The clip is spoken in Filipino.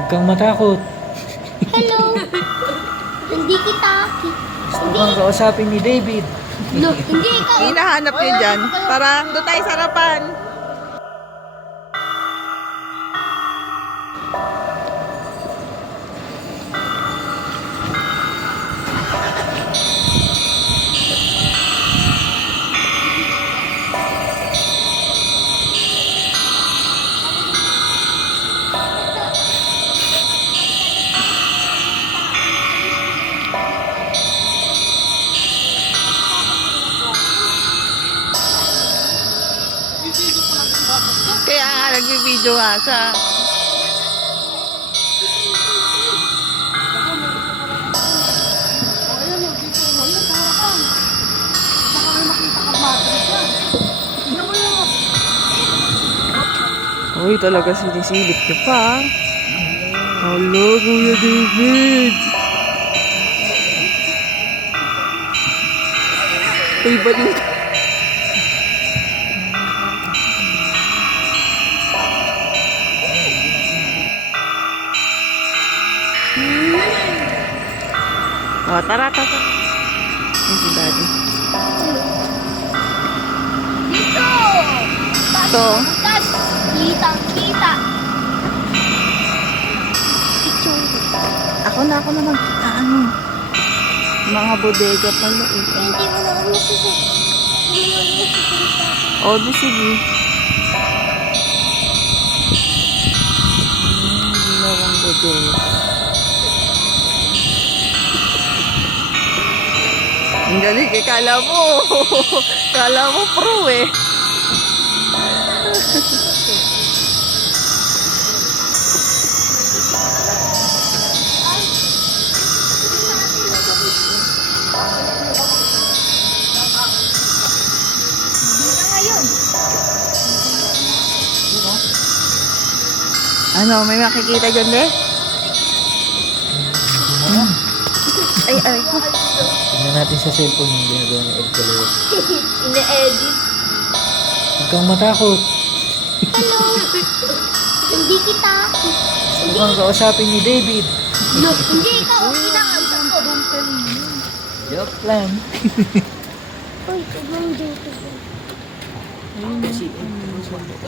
Huwag kang matakot. Hello. Hindi kita. Gusto kang kausapin ni David. No, hindi ikaw. Hinahanap niyo dyan. Para doon tayo sa harapan. Kaya nga nagbibideo nga siya. Uy, talaga sinisilip niyo pa. Hello, Kuya David. Uy, balik. Oh, tara. Yan si Daddy. Dito. Ito. Tas, kitang-kita. Picture. Ako na magkita. Ano? Mga bodega pala eh. Hindi mo naman masisip. Hindi mo naman masisip. O, di sige. Ginawang bodega. Ang galing eh. Kala mo pro eh. Ano, may makikita dyan eh? Ay. Tingnan natin sa cellphone yung ginagawa ni Ed Calero. Ine-edit. Huwag kang matakot. Hello. Hindi kita. Gusto kang kausapin ni David. No, hindi ikaw. Kinakausap ko. Joke lang. Uy, tignan mo dito.